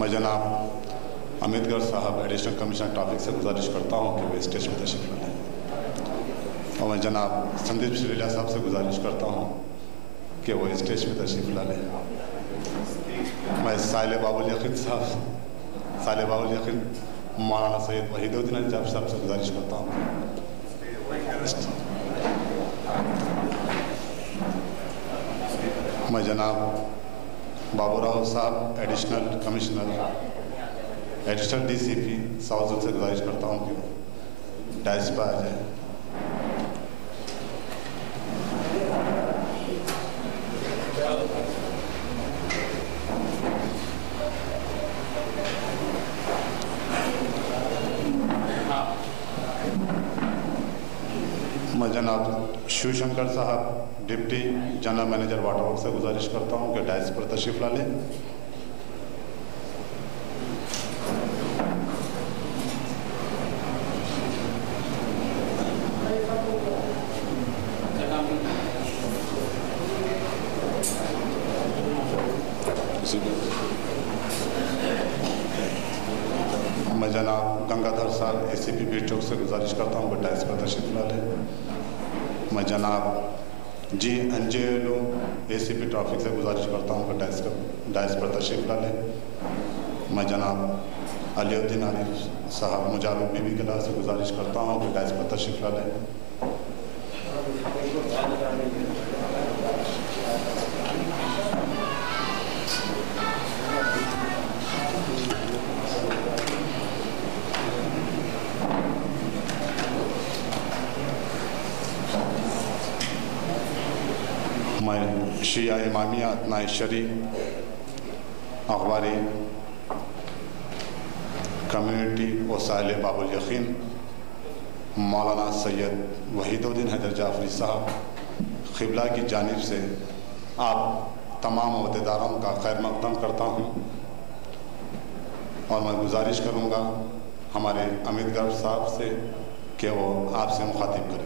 मैं जनाब अमितगढ़ साहब एडिशनल कमिश्नर ट्रैफिक से गुजारिश करता हूँ कि वे स्टेज पर तशरीफ लाएं, और मैं जनाब संदीप श्रीला साहब से गुजारिश करता हूँ कि वो स्टेज पर तशरीफ ला लें। मैं साले बाबुल यकीन साहब मौलाना सैयद वहीदुद्दीन साहब से गुजारिश करता हूँ रिक्वेस्ट। मैं जनाब बाबूराव साहब additional commissioner additional DCP south zone से गुजारिश करता हूँ कि डायस पर आ जाए। मैं जनाब शिवशंकर साहब deputy general manager water work से गुजारिश करता हूं कि डायस पर तशरीफ ला लें। मैं जनाब गंगाधर साहब ACP बीट चौक से गुजारिश करता हूँ कि डायस पर तशरीफ ला लें। मैं जनाब जी अंजेलो ACP ट्रैफिक से गुजारिश करता हूँ कि डायस पर तशरीफ ला लें। मैं जनाब अलीउद्दीन आरिफ साहब मुजाबिर बीबी किला से गुजारिश करता हूँ कि डायस पर तशरीफ ला लें। मैं शिया इमामिया इत्नाइशरी अखबारी कम्युनिटी वसाइल बाबुल यकीन मौलाना सैयद वहीदुद्दीन हैदर जाफरी साहब क़िबला की जानिब से आप तमाम अहदेदारों का खैर मक़दम करता हूँ और मैं गुजारिश करूँगा हमारे अमित गर्ग साहब से कि वो आपसे मुखातिब करें।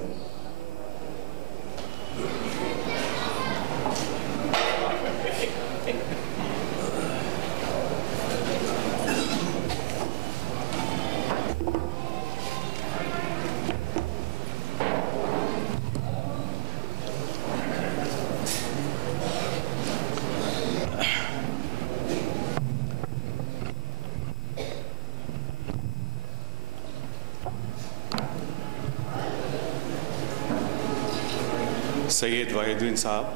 सैयद वहीदुद्दीन साहब,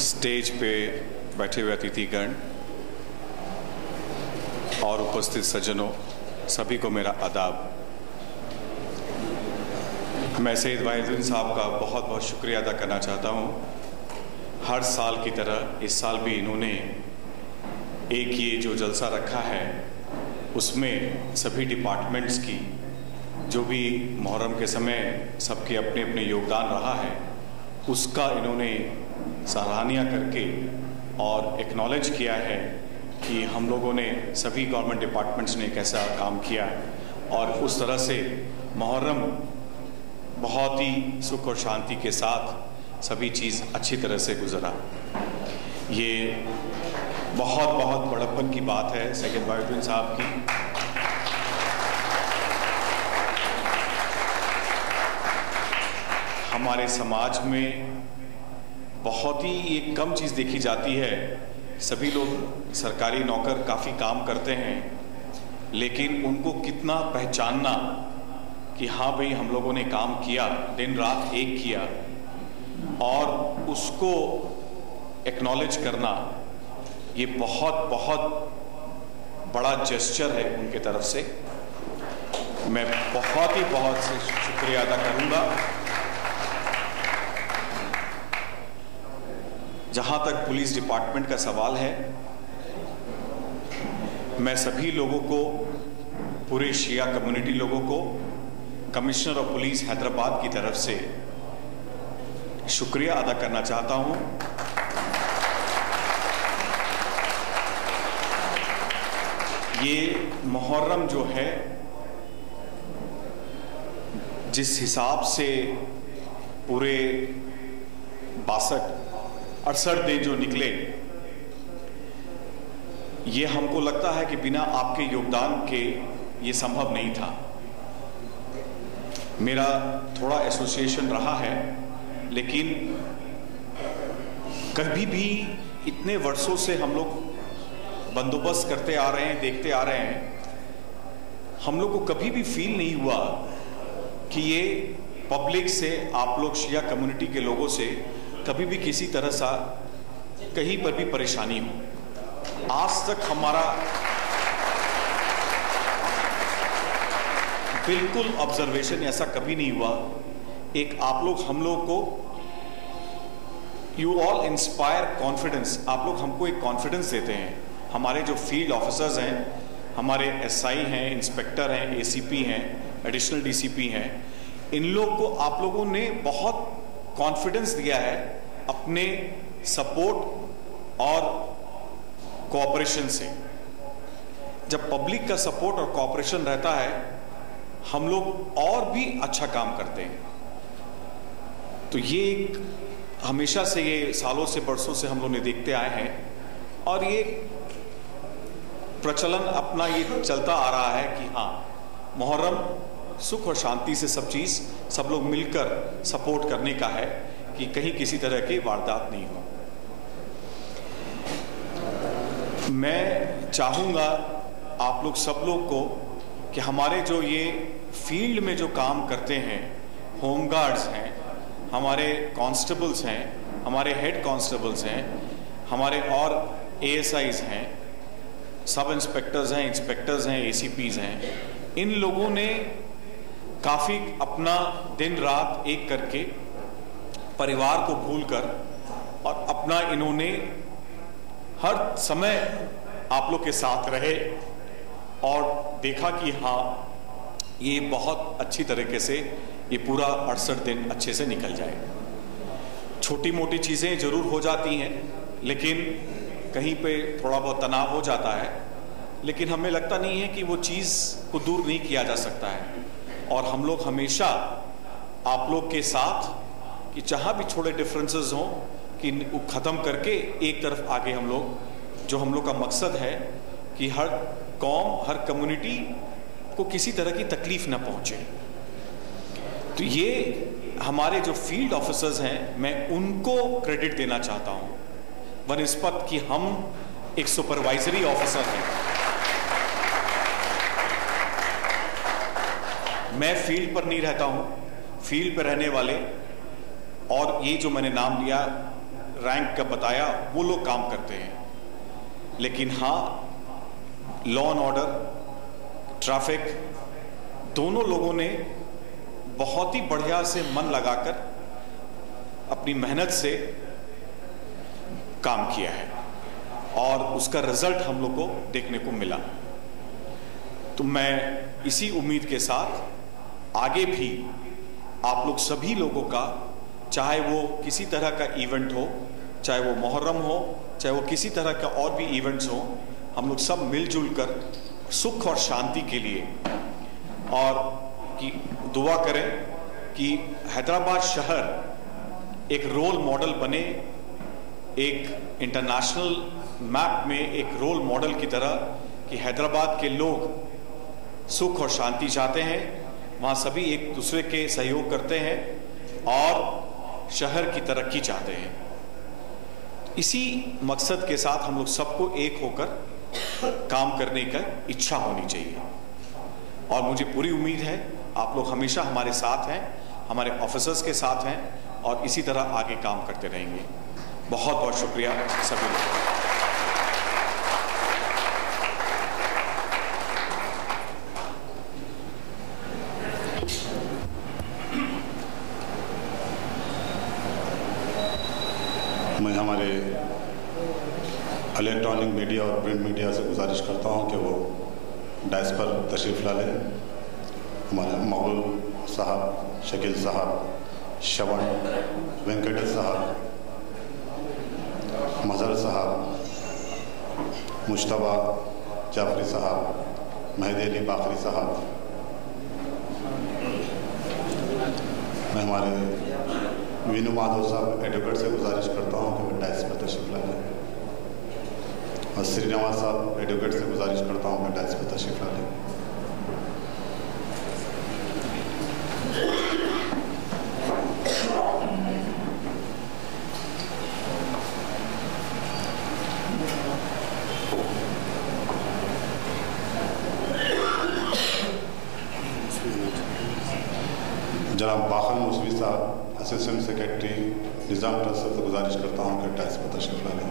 स्टेज पे बैठे हुए अतिथिगण और उपस्थित सज्जनों, सभी को मेरा आदाब। मैं सैयद वहीदुद्दीन साहब का बहुत बहुत शुक्रिया अदा करना चाहता हूँ। हर साल की तरह इस साल भी इन्होंने एक ये जो जलसा रखा है उसमें सभी डिपार्टमेंट्स की जो भी मुहर्रम के समय सबके अपने अपने योगदान रहा है उसका इन्होंने सराहनीय करके और एक्नॉलेज किया है कि हम लोगों ने सभी गवर्नमेंट डिपार्टमेंट्स ने कैसा काम किया और उस तरह से मुहर्रम बहुत ही सुख और शांति के साथ सभी चीज़ अच्छी तरह से गुजरा। ये बहुत बहुत बड़प्पन की बात है सैयद वहीदुद्दीन साहब की। हमारे समाज में बहुत ही एक कम चीज़ देखी जाती है। सभी लोग सरकारी नौकर काफ़ी काम करते हैं, लेकिन उनको कितना पहचानना कि हाँ भाई हम लोगों ने काम किया, दिन रात एक किया, और उसको एक्नॉलेज करना, ये बहुत बहुत बड़ा जेस्चर है उनके तरफ से। मैं बहुत से शुक्रिया अदा करूँगा। जहाँ तक पुलिस डिपार्टमेंट का सवाल है, मैं सभी लोगों को, पूरे शिया कम्युनिटी लोगों को, कमिश्नर ऑफ पुलिस हैदराबाद की तरफ से शुक्रिया अदा करना चाहता हूँ। ये मुहर्रम जो है, जिस हिसाब से पूरे 68 दिन जो निकले, ये हमको लगता है कि बिना आपके योगदान के ये संभव नहीं था। मेरा थोड़ा एसोसिएशन रहा है, लेकिन कभी भी इतने वर्षों से हम लोग बंदोबस्त करते आ रहे हैं, देखते आ रहे हैं, हम लोग को कभी भी फील नहीं हुआ कि ये पब्लिक से, आप लोग शिया कम्युनिटी के लोगों से कभी भी किसी तरह सा कहीं पर भी परेशानी हो। आज तक हमारा बिल्कुल ऑब्जर्वेशन ऐसा कभी नहीं हुआ। एक आप लोग हम लोग को, यू ऑल इंस्पायर कॉन्फिडेंस, आप लोग हमको एक कॉन्फिडेंस देते हैं। हमारे जो फील्ड ऑफिसर्स हैं, हमारे एसआई हैं, इंस्पेक्टर हैं, एसीपी हैं, एडिशनल डीसीपी हैं, इन लोग को आप लोगों ने बहुत कॉन्फिडेंस दिया है अपने सपोर्ट और कोऑपरेशन से। जब पब्लिक का सपोर्ट और कोऑपरेशन रहता है, हम लोग और भी अच्छा काम करते हैं। तो ये एक हमेशा से, ये सालों से, बरसों से हम लोग ने देखते आए हैं, और ये प्रचलन अपना ये चलता आ रहा है कि हाँ, मुहर्रम सुख और शांति से सब चीज़ सब लोग मिलकर सपोर्ट करने का है कि कहीं किसी तरह की वारदात नहीं हो। मैं चाहूँगा आप लोग सब लोग को कि हमारे जो ये फील्ड में जो काम करते हैं, होमगार्ड्स हैं, हमारे कांस्टेबल्स हैं, हमारे हेड कांस्टेबल्स हैं, हमारे और एएसआईज हैं, सब इंस्पेक्टर्स हैं, इंस्पेक्टर्स हैं, एसीपीज हैं, इन लोगों ने काफ़ी अपना दिन रात एक करके परिवार को भूलकर और अपना इन्होंने हर समय आप लोग के साथ रहे और देखा कि हाँ, ये बहुत अच्छी तरीके से ये पूरा 68 दिन अच्छे से निकल जाए। छोटी मोटी चीज़ें ज़रूर हो जाती हैं, लेकिन कहीं पे थोड़ा बहुत तनाव हो जाता है, लेकिन हमें लगता नहीं है कि वो चीज़ को दूर नहीं किया जा सकता है। और हम लोग हमेशा आप लोग के साथ, कि जहाँ भी छोटे डिफरेंसेस हों, कि ख़त्म करके एक तरफ आगे हम लोग, जो हम लोग का मकसद है कि हर कौम, हर कम्युनिटी को किसी तरह की तकलीफ़ ना पहुँचे। तो ये हमारे जो फील्ड ऑफिसर्स हैं, मैं उनको क्रेडिट देना चाहता हूँ बनिस्बत कि हम एक सुपरवाइजरी ऑफिसर हैं। मैं फील्ड पर नहीं रहता हूँ, फील्ड पर रहने वाले और ये जो मैंने नाम लिया, रैंक का बताया, वो लोग काम करते हैं। लेकिन हाँ, लॉ एंड ऑर्डर, ट्रैफिक, दोनों लोगों ने बहुत ही बढ़िया से मन लगाकर अपनी मेहनत से काम किया है और उसका रिजल्ट हम लोग को देखने को मिला। तो मैं इसी उम्मीद के साथ आगे भी आप लोग सभी लोगों का, चाहे वो किसी तरह का इवेंट हो, चाहे वो मुहर्रम हो, चाहे वो किसी तरह का और भी इवेंट्स हो, हम लोग सब मिलजुल कर सुख और शांति के लिए और कि दुआ करें कि हैदराबाद शहर एक रोल मॉडल बने, एक इंटरनेशनल मैप में एक रोल मॉडल की तरह, कि हैदराबाद के लोग सुख और शांति चाहते हैं, वहाँ सभी एक दूसरे के सहयोग करते हैं और शहर की तरक्की चाहते हैं। इसी मकसद के साथ हम लोग सबको एक होकर काम करने का इच्छा होनी चाहिए और मुझे पूरी उम्मीद है आप लोग हमेशा हमारे साथ हैं, हमारे ऑफिसर्स के साथ हैं और इसी तरह आगे काम करते रहेंगे। बहुत बहुत शुक्रिया सभी लोगों। मैं हमारे इलेक्ट्रॉनिक मीडिया और प्रिंट मीडिया से गुजारिश करता हूं कि वो डायस पर तशरीफ़ ला लें। हमारे मौल साहब, शकील साहब, श्रवण, वेंकटेश साहब, मज़हर साहब, मुश्तबा जाफरी साहब, मेहदी अली बाकरी साहब, मैं हमारे वीनू माधव साहब एडवोकेट से गुजारिश करता हूँ कि वो डायस पर तशरीफ़ ला लें और श्रीनिवास साहब एडवोकेट से गुजारिश करता हूँ कि डायस पर तशरीफ़ ला लें। जनाब बाखर मूसवी साहब असिस्टेंट सेक्रेटरी निज़ाम ट्रस्ट से गुजारिश करता हूँ कि टैक्स पर तशरीफ ला लें।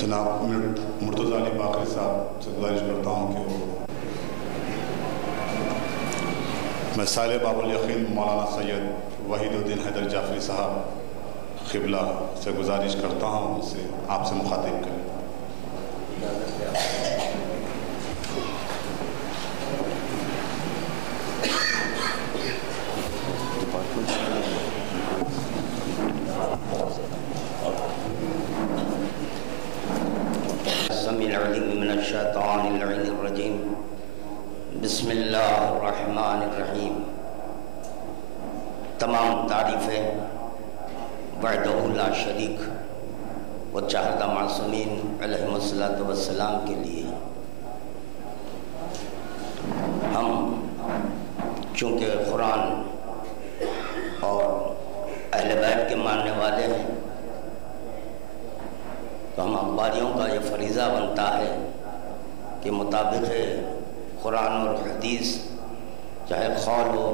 जनाब मुर्तज़ा अली बाकरी साहब से गुजारिश करता हूँ कि वो मैं साले बाबुल यकीन मौलाना सैयद वहीदुद्दीन हैदर जाफरी साहब क़िबला से गुजारिश करता हूँ उसे आपसे मुखातिब करें। बिस्मिल्लाहिर्रहमानिर्रहीम। तमाम तारीफ़ें वहदहु ला शरीक व चाहता मासूमीन अलैहिमुस्सलातु वस्सलाम के लिए। हम चूँकि कुरान और अहले बैत के मानने वाले हैं तो हम अखबारियों का ये फरीज़ा बनता है कि मुताबिक़ कुरान और हदीस चाहे क़ौल हो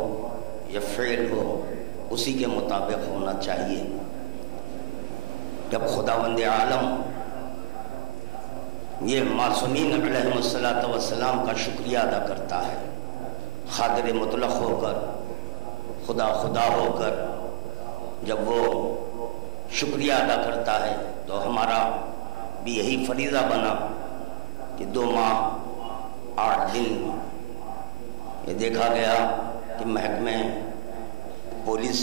या फ़िल हो उसी के मुताबिक होना चाहिए। जब खुदावंद आलम ये मासूमीन अलैहिमुस्सलातु वस्सलाम का शुक्रिया अदा करता है, ख़ादिर मुतलक़ होकर, खुदा खुदा होकर जब वो शुक्रिया अदा करता है तो हमारा भी यही फरीज़ा बना कि 2 माह 8 दिन ये देखा गया कि महकमे पुलिस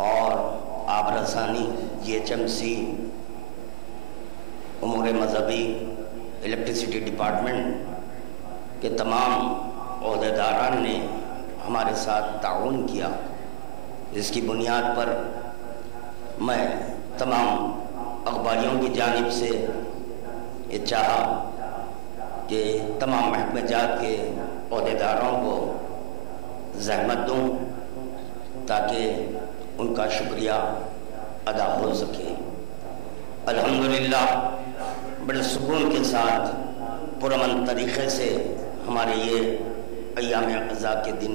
और आबरसानी GHMC उमूर मजहबी इलेक्ट्रिसिटी डिपार्टमेंट के तमाम ओहदेदारान ने हमारे साथ ताउन किया। इसकी बुनियाद पर मैं तमाम अखबारियों की जानिब से ये चाहा कि तमाम महकमे जात के ओहदेदारों को ज़हमत दूँ ताकि उनका शुक्रिया अदा हो सके। अल्हम्दुलिल्लाह बड़े सुकून के साथ पुरअमन तरीक़े से हमारे ये अय्याम क़ज़ा के दिन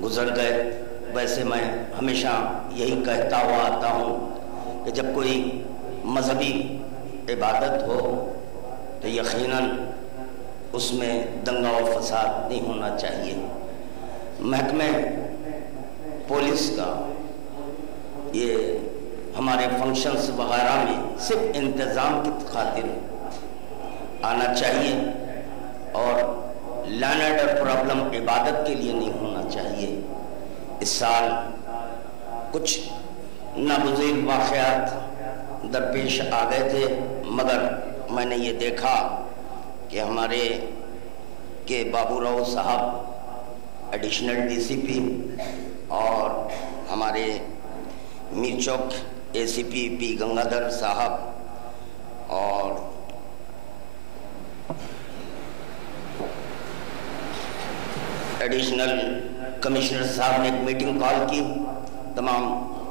गुज़र गए। वैसे मैं हमेशा यही कहता हुआ आता हूँ कि जब कोई मजहबी इबादत हो तो यकीनन उसमें दंगा और फसाद नहीं होना चाहिए। महकमे पुलिस का ये हमारे फंक्शंस वगैरह में सिर्फ इंतज़ाम की खातिर आना चाहिए और लैंड ऑर्डर प्रॉब्लम इबादत के लिए नहीं होना चाहिए। इस साल कुछ नागुज़ीर वाक़यात दरपेश आ गए थे, मगर मैंने ये देखा कि हमारे के बाबूराव साहब एडिशनल DCP और हमारे मीर चौक ACP P गंगाधर साहब और एडिशनल कमिश्नर साहब ने एक मीटिंग कॉल की, तमाम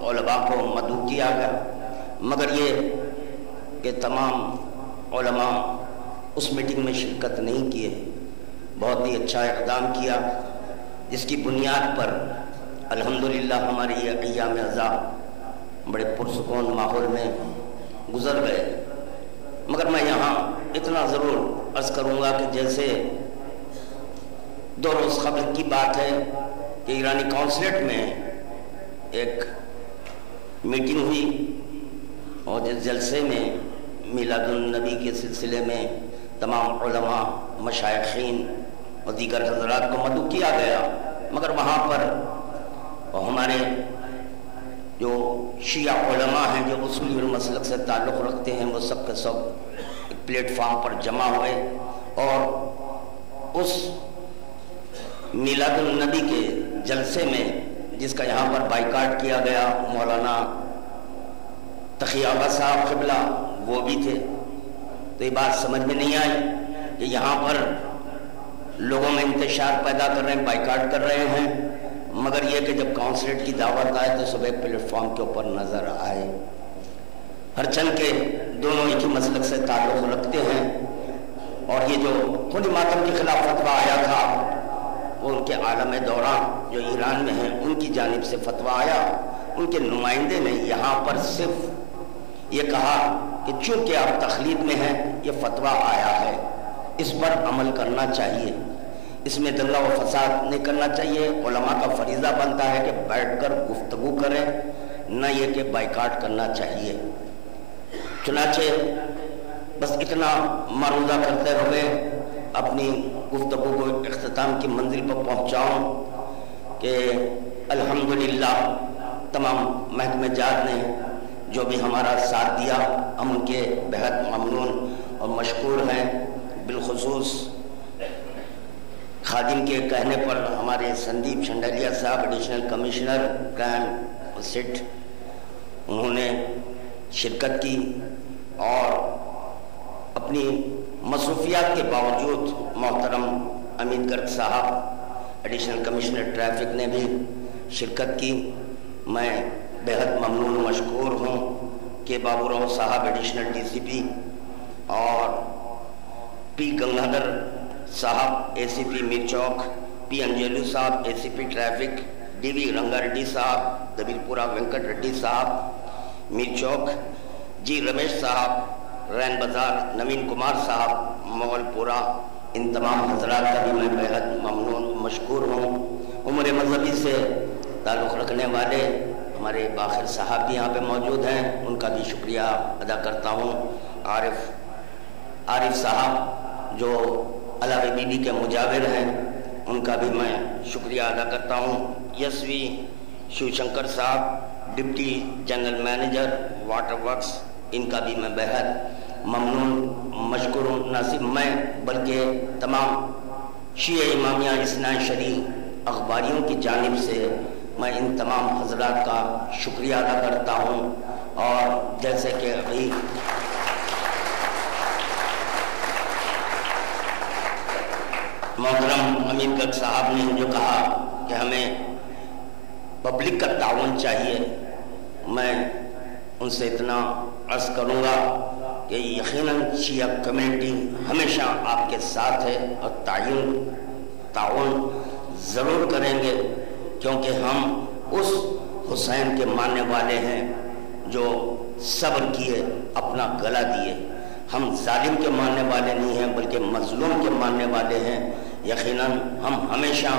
उलमा को मदऊ किया गया, मगर ये कि तमाम उलमा उस मीटिंग में शिरकत नहीं किए। बहुत ही अच्छा इक़दाम किया जिसकी बुनियाद पर अल्हम्दुलिल्लाह हमारे ये अय्याम क़ज़ा बड़े पुरसुकून माहौल में गुज़र गए। मगर मैं यहाँ इतना ज़रूर अर्ज़ करूँगा कि जैसे 2 रोज़ क़बल की बात है कि ईरानी कौंसलेट में एक मीटिंग हुई और जिस जलसे में मिलादुन नबी के सिलसिले में तमाम उलमा, मशाइखीन और दीगर हज़रात को मदऊ किया गया, मगर वहाँ पर हमारे जो शिया उलमा हैं जो उसूल मसलक से ताल्लुक़ रखते हैं वो सब के सब एक प्लेटफार्म पर जमा हुए और उस मिलादुन नबी के जलसे में जिसका यहाँ पर बाइकाट किया गया, मौलाना तक़ी आगा साहब क़िबला वो भी थे। तो ये बात समझ में नहीं आई कि यहाँ पर लोगों में इंतशार पैदा कर रहे हैं, बाइकाट कर रहे हैं मगर ये कि जब काउंसलेट की दावत आए तो सुबह प्लेटफॉर्म के ऊपर नजर आए। हरचंद के दोनों एक ही मसलक से ताल्लुक़ रखते हैं और ये जो खुद मातम के खिलाफ फतवा आया था वो उनके आलम दौरान जो ईरान में हैं उनकी जानिब से फतवा आया। उनके नुमाइंदे ने यहाँ पर सिर्फ ये कहा कि चूँकि आप तखलीद में हैं ये फतवा आया है, इस पर अमल करना चाहिए, इसमें दंगा व फसाद नहीं करना चाहिए। उलमा का फरीज़ा बनता है कि बैठकर गुफ्तगू करें, न ये कि बाइकाट करना चाहिए। चुनाचे बस इतना मारूजा करते हुए अपनी गुफ्तगू को इख्तिताम की मंजिल पर पहुँचाऊँ कि अल्हम्दुलिल्लाह तमाम महकमे जात ने जो भी हमारा साथ दिया, हम उनके बेहद ममनून और मशकूर हैं। बिलखुसूस खादिम के कहने पर हमारे संदीप शंडलिया साहब एडिशनल कमिश्नर क्राइम सिट, उन्होंने शिरकत की और अपनी मसरूफियात के बावजूद मोहतरम अमीन गर्ग साहब एडिशनल कमिश्नर ट्रैफिक ने भी शिरकत की। मैं बेहद ममनून मशकूर हूँ कि बाबूराव साहब एडिशनल DCP और P गंगाधर साहब ACP मीर चौक, P अंजेलू साहब ACP ट्रैफिक, DV रंगारेड्डी साहब, दबीरपुरा वेंकट रेड्डी साहब मीर चौक, G रमेश साहब रैन बाजार, नवीन कुमार साहब मोगलपुरा, इन तमाम हजरात का भी मैं बेहद ममनून मशकूर हूँ। उम्र मजहबी से ताल्लुक़ रखने वाले हमारे बाखिर साहब भी यहाँ पे मौजूद हैं, उनका भी शुक्रिया अदा करता हूँ। आरिफ साहब जो अलावे बीबी के मुजाविर हैं, उनका भी मैं शुक्रिया अदा करता हूँ। यशवी शिवशंकर साहब deputy general manager water works, इनका भी मैं बेहद ममनून मशकूर हूँ। न सिर्फ मैं बल्कि तमाम शिया इमामिया इस्ना शरी अखबारियों की जानिब से मैं इन तमाम हजरात का शुक्रिया अदा करता हूँ। और जैसे कि अभी मोहतरम अमीन गर्ग साहब ने जो कहा कि हमें पब्लिक का ताउन चाहिए, मैं उनसे इतना अर्ज करूँगा कि यकीनन शिया कम्युनिटी हमेशा आपके साथ है और ताउन ज़रूर करेंगे, क्योंकि हम उस हुसैन के मानने वाले हैं जो सब्र किए, अपना गला दिए। हम जालिम के मानने वाले नहीं हैं बल्कि मजलूम के मानने वाले हैं। यकीनन हम हमेशा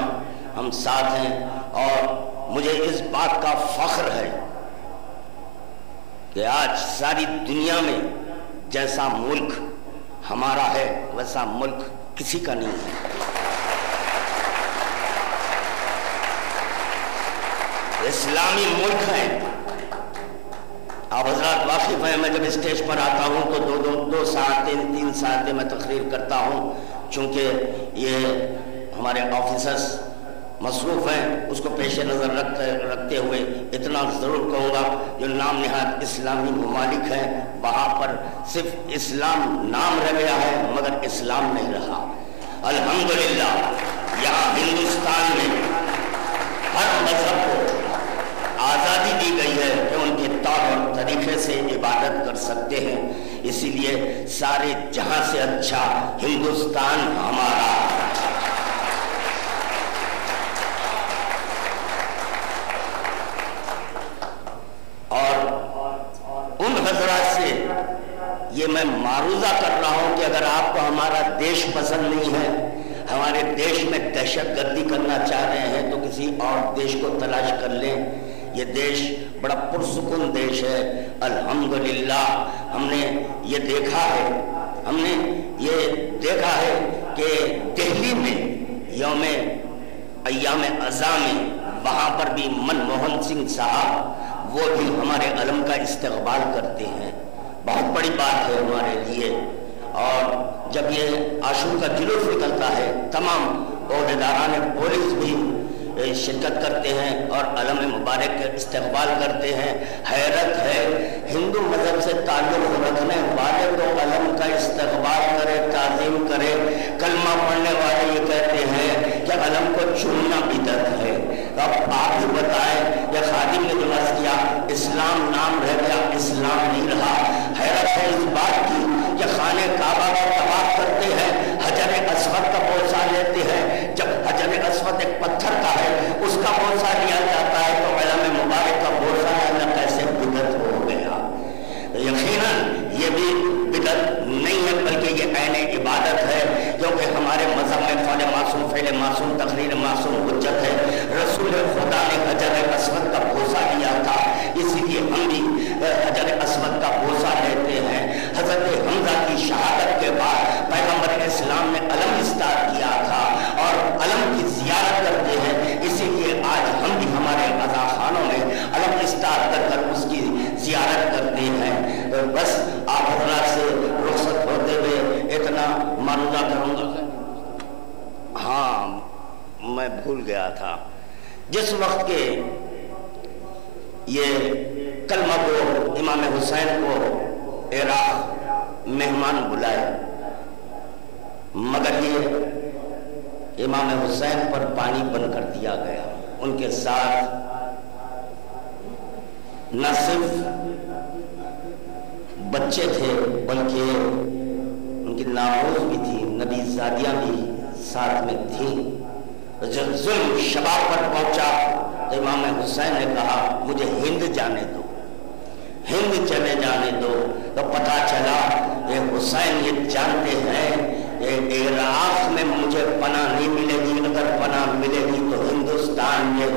हम साथ हैं और मुझे इस बात का फख्र है कि आज सारी दुनिया में जैसा मुल्क हमारा है वैसा मुल्क किसी का नहीं है। इस्लामी मुल्क है, आप हजरात वाकिफ हैं। मैं जब स्टेज पर आता हूँ तो दो साल तीन साल मैं तकरीर करता हूँ, चूँकि ये हमारे ऑफिसर्स मसरूफ़ हैं, उसको पेश नज़र रखते हुए इतना ज़रूर कहूँगा, जो नाम नहाद इस्लामी ममालिक हैं वहाँ पर सिर्फ इस्लाम नाम रह गया है मगर इस्लाम नहीं रहा। अल्हम्दुलिल्लाह यहाँ हिंदुस्तान में हर मजहब को आज़ादी दी गई है कि उनके तौर और तरीक़े से इबादत कर सकते हैं। इसीलिए सारे जहां से अच्छा हिंदुस्तान हमारा। और उन हजरात से ये मैं मारूजा कर रहा हूं कि अगर आपको हमारा देश पसंद नहीं है, हमारे देश में दहशतगर्दी करना चाह रहे हैं, तो किसी और देश को तलाश कर लें। ये देश बड़ा पुरसुकून देश है। अल्हम्दुलिल्लाह हमने ये देखा है कि दिल्ली में अय्याम अज़ा में वहाँ पर भी मनमोहन सिंह साहब वो भी हमारे अलम का इस्तकबाल करते हैं। बहुत बड़ी बात है हमारे लिए। और जब ये आशूर का जुलूस निकलता है, तमाम ओहदेदारान पुलिस भी शिरकत करते हैं और अलम मुबारक का इस्तकबाल करते हैं। हैरत है, हिंदू मजहब से ताल्लुक़ रखने वाले तो अलम का इस्तकबाल करे, ताज़ीम करे। कलमा पढ़ने वाले ये कहते हैं कि अलम को चूमना बिदअत है। अब आप ही बताएं, ये खादिम ने जो अर्ज किया, इस्लाम नाम रह गया, इस्लाम नहीं रहा। हैरत है इस बात की, ये खाने काबा का तवाफ करते हैं, हजर अस्वद का बोसा लेते हैं। जब हजर अस्वद एक पत्थर का है, उसका बोसा लिया जाता है, तो इल्म मुबारक का बोसा लेना कैसे बिदअत हो गया? यकीनन ये भी बिदअत नहीं है, बल्कि ये ऐन इबादत है, क्योंकि हमारे मजहब में फ़ौल मासूम, फ़ेल मासूम, तकरीर मासूम हुज्जत है। रसूल खुदा ने हजर अस्वद का बोसा लिया था, इसीलिए हम भी हजर अस्वद का बोसा लेते हैं। हजरत हमजा की शहादत के बाद पैगंबर इस्लाम ने अलम इस्तार किया था और अलम की ज़ियारत करते हैं, इसीलिए आज हम भी हमारे अज़ा खानों में अलम इस्तार कर उसकी ज़ियारत करते हैं। तो बस आप हज़रात से रुख़्सत होते हुए इतना मालूम करूँगा। हाँ, मैं भूल गया था, जिस वक्त के ये कलमा को इमाम हुसैन को इराक मेहमान बुलाए, मगर ये इमाम हुसैन पर पानी बंद कर दिया गया। उनके साथ न सिर्फ बच्चे थे, बल्कि उनकी नामोज भी थी, नबीज़ादियाँ भी साथ में थी। जब जुल्म शबाब पर पहुंचा तो इमाम हुसैन ने कहा, मुझे हिंद जाने दो, हिंद चले जाने दो। तो पता चला ये हुसैन ये जानते हैं इराक में मुझे पनाह नहीं मिलेगी, अगर पनाह मिलेगी तो हिंदुस्तान में।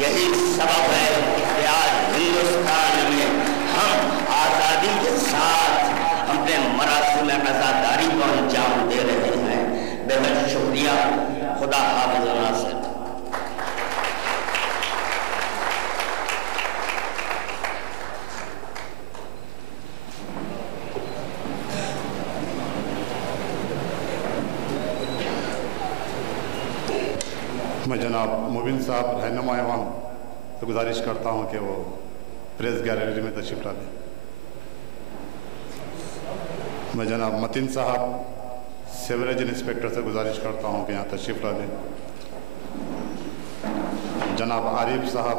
यही सबब है कि आज हिंदुस्तान में हम आज़ादी के साथ अपने मरासिम आज़ादारी को अंजाम दे रहे हैं। बेहद शुक्रिया, खुदा हाफ़िज़ नासिर। मैं जनाब मुबिन साहब रहनुमा ऐवान से गुजारिश करता हूं कि वो प्रेस गैलरी में तशरीफ ला दें। मैं जनाब मतीन साहब सेवरेज इंस्पेक्टर से गुजारिश करता हूं कि यहाँ तशरीफ ला दें। जनाब आरिफ साहब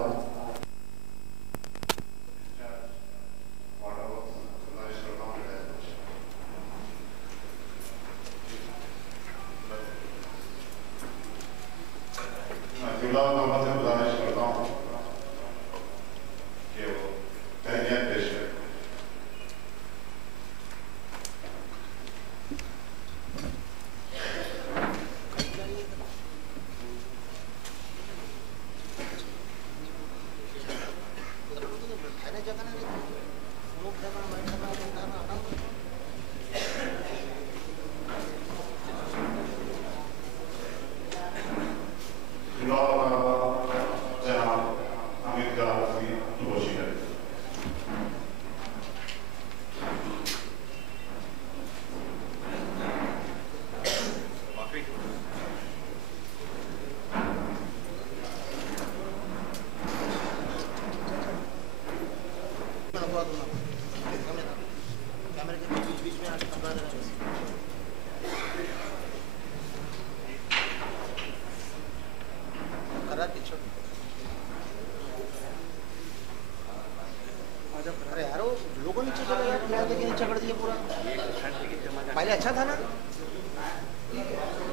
पहले अच्छा था ना?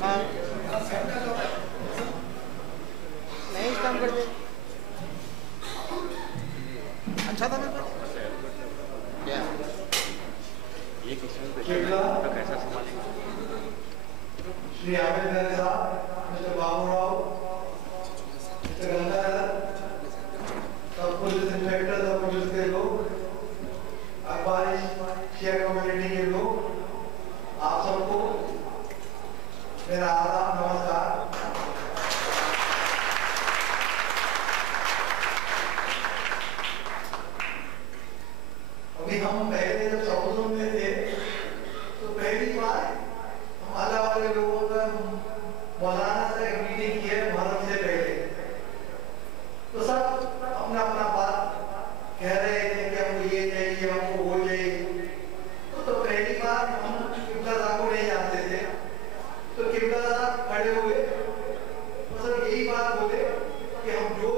हाँ, नहीं इस काम करते, अच्छा था ना? क्या ये कैसा संभालेंगे? श्री आमिर साहब, मिस्टर बाबूराव, मिस्टर गंगाधर, सब पुलिस इंस्पेक्टर, सब पुलिस के लोग, अखबारी शेयर कम्युनिटी के लोग, आप सबको मेरा आदाब नमस्कार। अभी हम पहले जब सऊदियों में थे तो पहली बार हमारा वाले लोगों का मौलाना से मीटिंग की है मुहर्रम से पहले, तो सब अपना अपना बात कह रहे थे कि हमको ये चाहिए, हमको वो चाहिए। तो पहली बार हम किबला साहब को नहीं जानते थे, तो किबला साहब खड़े हुए तो सब यही बात बोले कि हम जो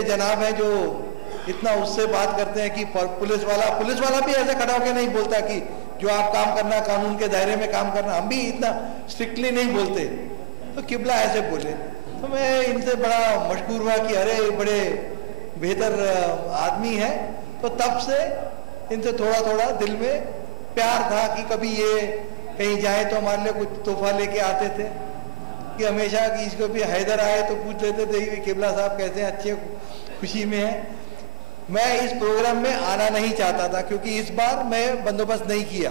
ऐसे जनाब हैं जो इतना उससे बात करते हैं कि पुलिस वाला भी ऐसे खड़ा होकर नहीं बोलता कि जो आप काम करना कानून के दायरे में काम करना, हम भी इतना स्ट्रिक्टली नहीं बोलते। तो किबला ऐसे बोले तो मैं इनसे बड़ा मशहूर हुआ कि अरे बड़े बेहतर आदमी है। तो तब से इनसे थोड़ा थोड़ा दिल में प्यार था कि कभी ये कहीं जाए तो हमारे लिए कुछ तोहफा लेके आते थे, कि हमेशा कि इसको भी हैदर आए तो पूछ लेते थे कि किबला साहब कैसे हैं, अच्छे खुशी में हैं। मैं इस प्रोग्राम में आना नहीं चाहता था क्योंकि इस बार मैं बंदोबस्त नहीं किया।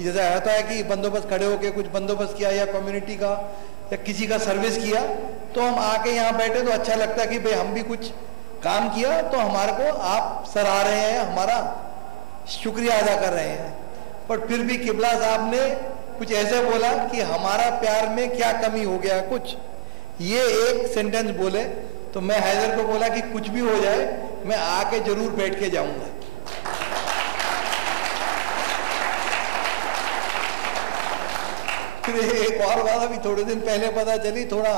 जैसा होता है कि बंदोबस्त खड़े होके कुछ बंदोबस्त किया या कम्युनिटी का या किसी का सर्विस किया, तो हम आके यहाँ बैठे तो अच्छा लगता है कि भाई हम भी कुछ काम किया तो हमारे को आप सराह रहे हैं, हमारा शुक्रिया अदा कर रहे हैं। पर फिर भी किबला साहब ने कुछ ऐसे बोला कि हमारा प्यार में क्या कमी हो गया कुछ, ये एक सेंटेंस बोले तो मैं हैदर को बोला कि कुछ भी हो जाए मैं आके जरूर बैठ के जाऊंगा। फिर एक और बात अभी थोड़े दिन पहले पता चली, थोड़ा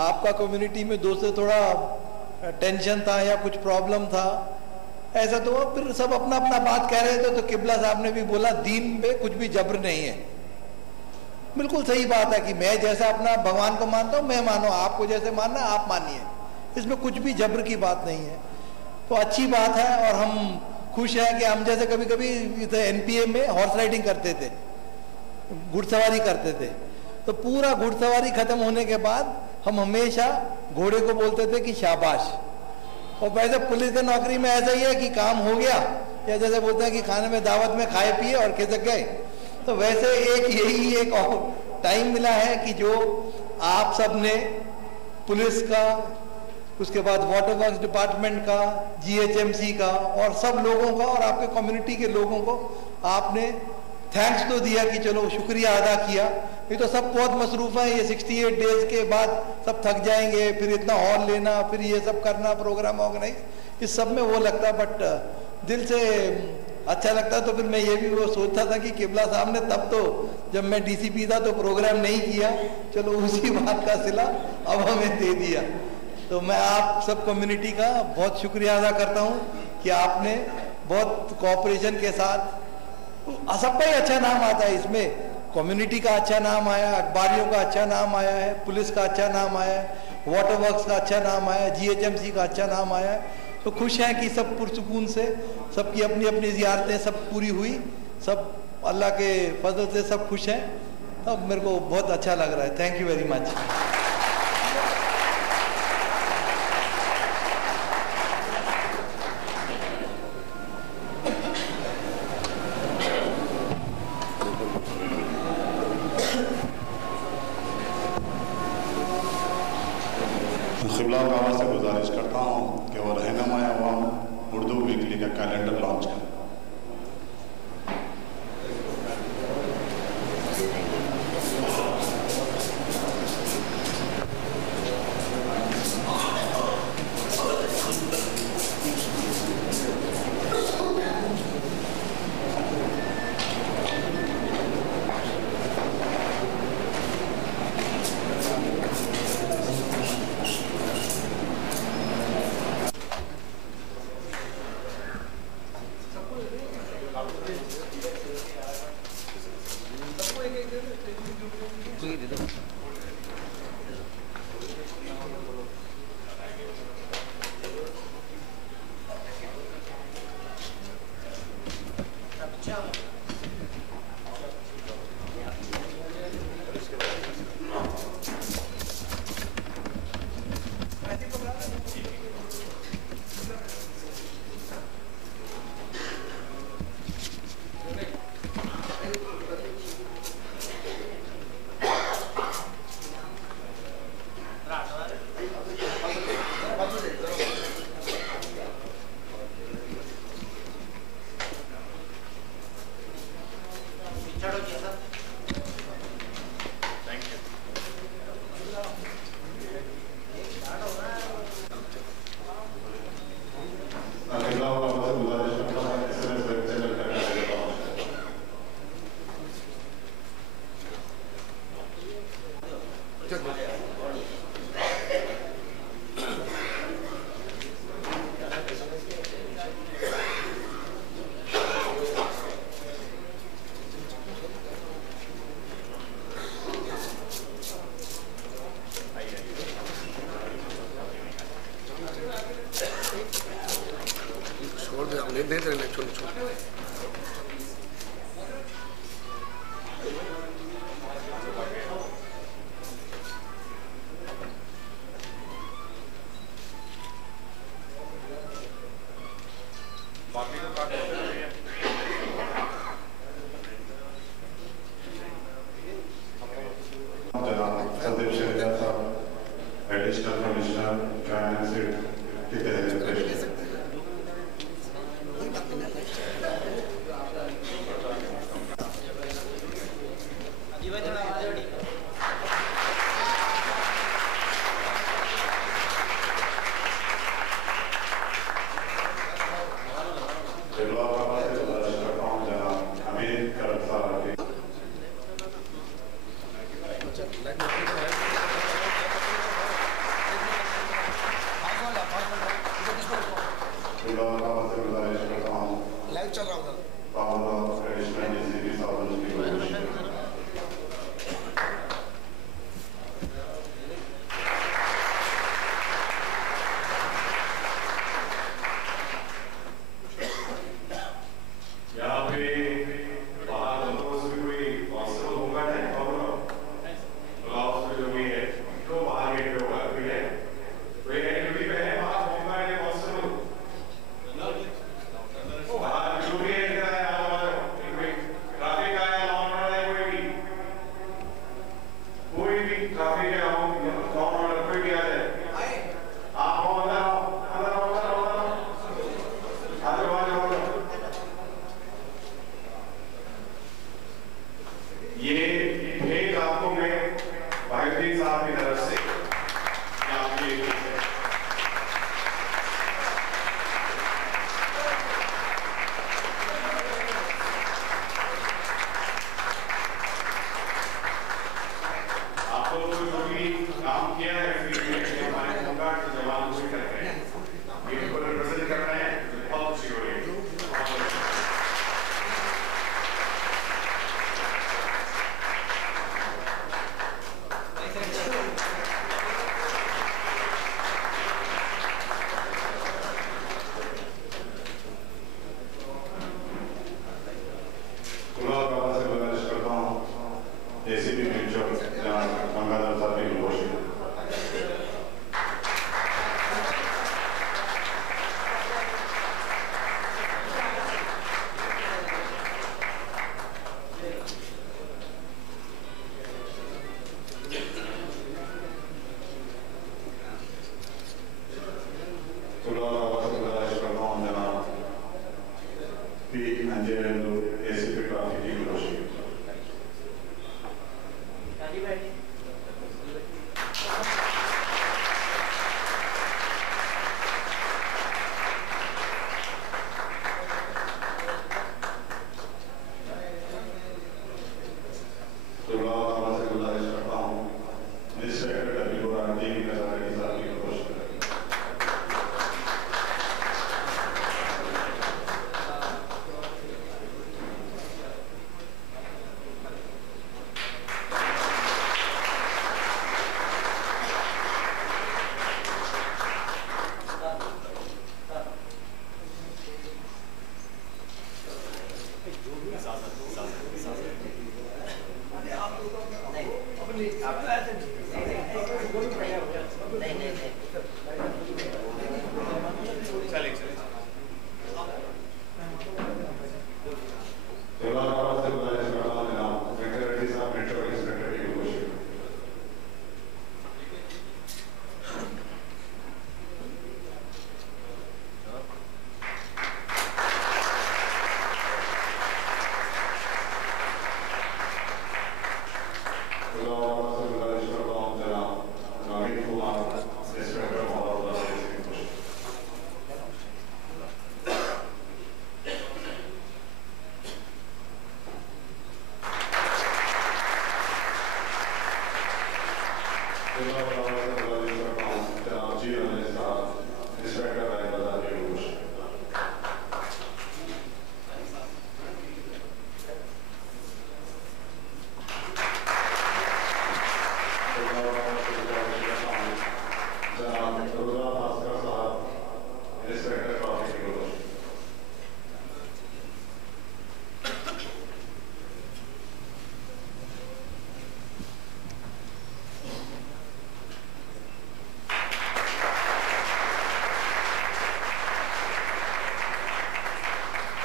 आपका कम्युनिटी में दोस्त से थोड़ा टेंशन था या कुछ प्रॉब्लम था ऐसा, तो फिर सब अपना अपना बात कह रहे थे। तो किबला साहब ने भी बोला दीन में कुछ भी जबर नहीं है। बिल्कुल सही बात है कि मैं जैसा अपना भगवान को मानता हूँ मैं मानो, आपको जैसे मानना आप मानिए, इसमें कुछ भी जबर की बात नहीं है। तो अच्छी बात है और हम खुश हैं कि हम जैसे कभी कभी एनपीए में हॉर्स राइडिंग करते थे, घुड़सवारी करते थे, तो पूरा घुड़सवारी खत्म होने के बाद हम हमेशा घोड़े को बोलते थे कि शाबाश। और वैसे पुलिस की नौकरी में ऐसा ही है कि काम हो गया, या जैसे बोलते हैं कि खाने में दावत में खाए पिए और खिसक गए, तो वैसे यही एक और टाइम मिला है कि जो आप सब ने पुलिस का, उसके बाद वाटर वर्क्स डिपार्टमेंट का, जीएचएमसी का और सब लोगों का और आपके कम्युनिटी के लोगों को आपने थैंक्स तो दिया कि चलो शुक्रिया अदा किया। ये तो सब बहुत मसरूफ है, ये 68 डेज के बाद सब थक जाएंगे, फिर इतना हॉल लेना, फिर ये सब करना, प्रोग्राम ऑर्गेनाइज, इस सब में वो लगता, बट दिल से अच्छा लगता। तो फिर मैं ये भी वो सोचता था कि किबला साहब ने तब तो जब मैं डीसीपी था तो प्रोग्राम नहीं किया, चलो उसी बात का सिला अब हमें दे दिया। तो मैं आप सब कम्युनिटी का बहुत शुक्रिया अदा करता हूँ कि आपने बहुत कोऑपरेशन के साथ, सबका ही अच्छा नाम आता है इसमें, कम्युनिटी का अच्छा नाम आया, अखबारियों का अच्छा नाम आया है, पुलिस का अच्छा नाम आया है, वाटर वर्क्स का अच्छा नाम आया है, जीएचएमसी का अच्छा नाम आया है। तो खुश हैं कि सब पुरसुकून से सबकी अपनी अपनी ज़ियारतें सब पूरी हुई, सब अल्लाह के फजल से सब खुश हैं। अब मेरे को बहुत अच्छा लग रहा है। Thank you very much. क़िबला बाबा से गुजारिश करता हूँ कि वो रहनुमाए अवाम उर्दू वीकली का कैलेंडर लॉन्च करें। दे दे छोड़ छोड़ एडिशनल कमिश्नर फाइनेंस की तहरीर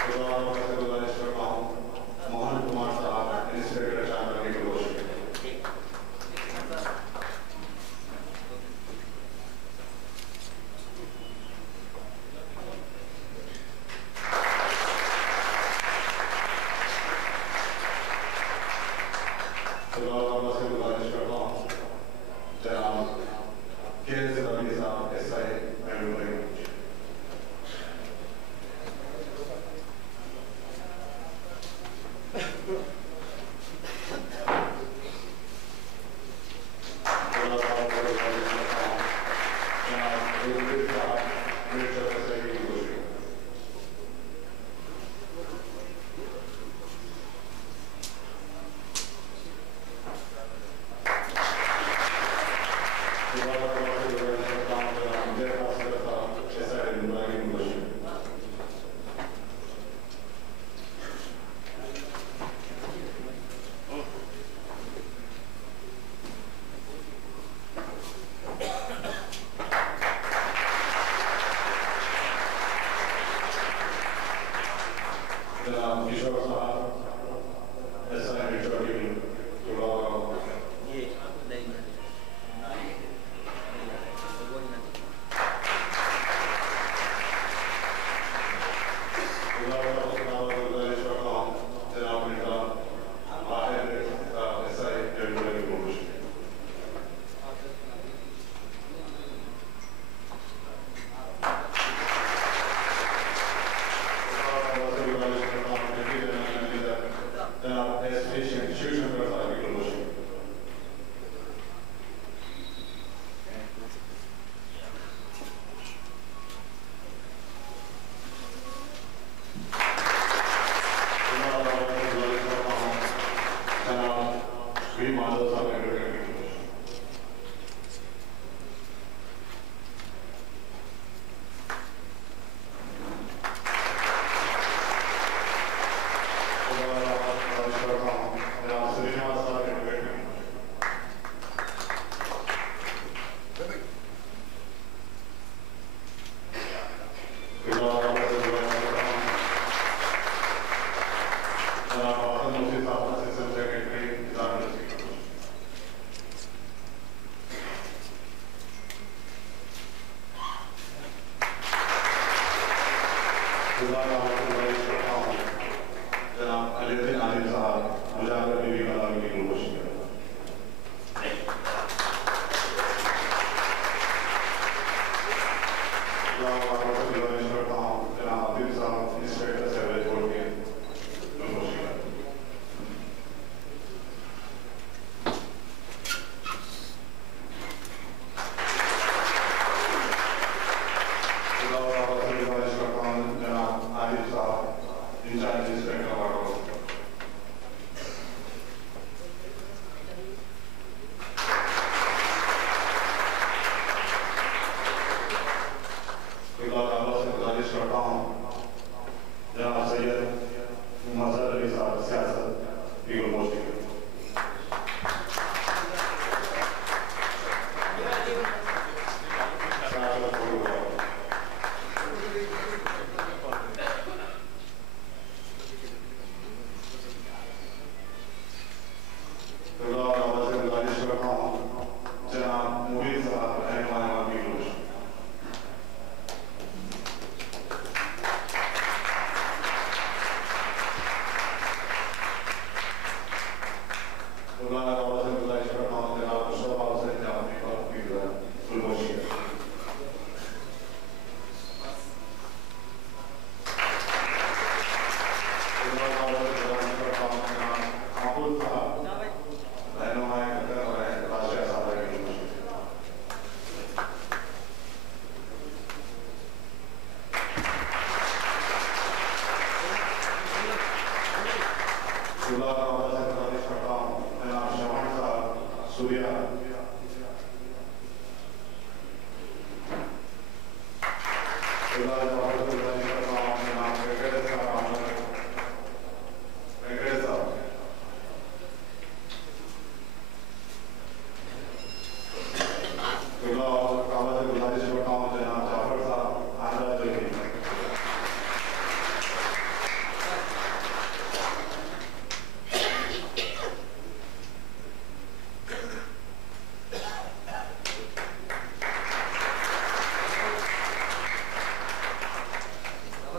गुजारिश करता हूँ मोहन कुमार साहब इंस्पेक्टर शामिल की कोशिश गुजारिश करता हूँ जनाब साहब SI किशोर साहब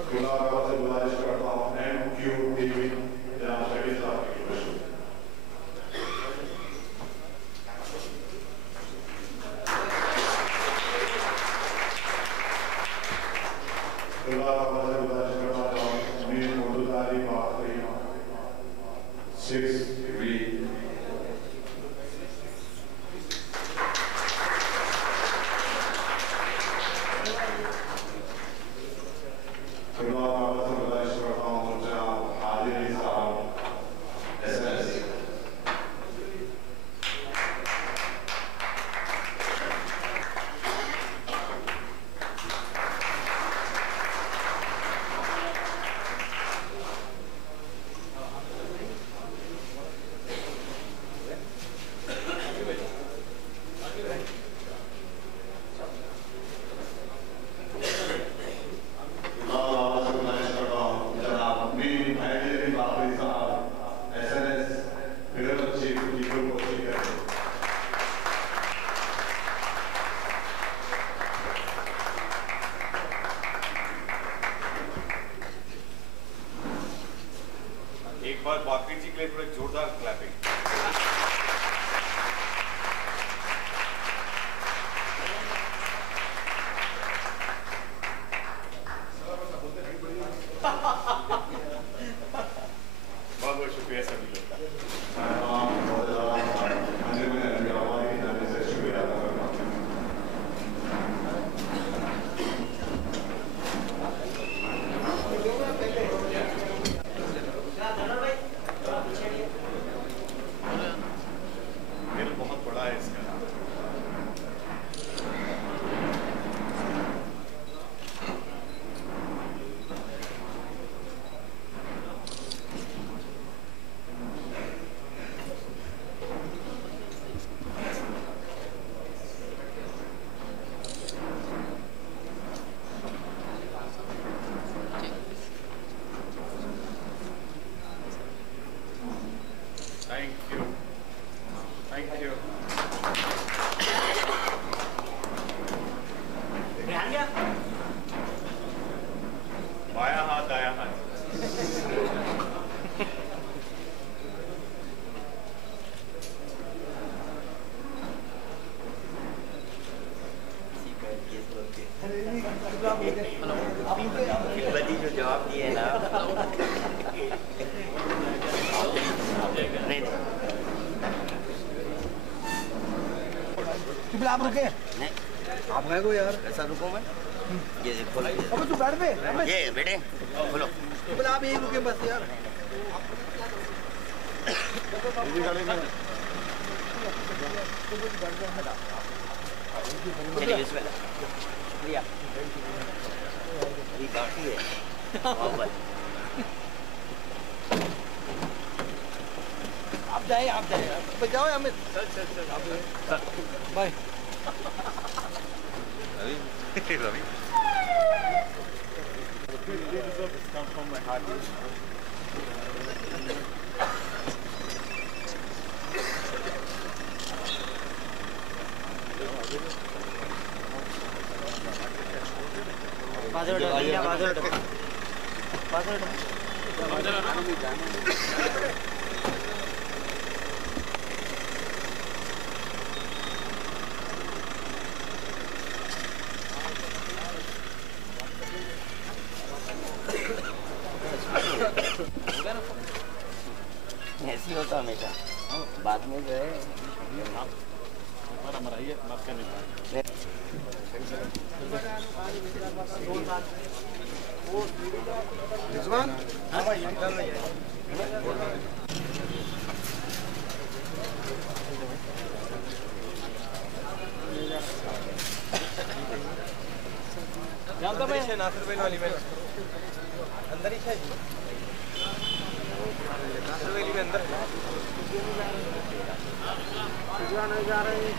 से गुजारिश करता हूँ MQTV जनाब शकील साहब की मशहूर एक बार बाकी जी के लिए थोड़ा जोरदार क्लैपिंग। बहुत बहुत शुक्रिया सभी लोग का। दिल बहुत बड़ा है इसका। Thank you. Thank you. बायां हाथ दायां हाथ। बदी जो जवाब दिए ना नहीं आप रुके नहीं आप गए को यार ऐसा रुको मैं ये खोलो अबे तू बैठ पे ये बेटे खोलो आप यही रुके बस यार चलिए इसमें शुक्रिया ये काफी है मोहब्बत आप जाए जाओ अमित बाय रवि ऐसी होता हमेशा बाद में जो है नासिर भाई वाली में अंदर ही शायद नासिर भाई में अंदर नहीं जा रहे हैं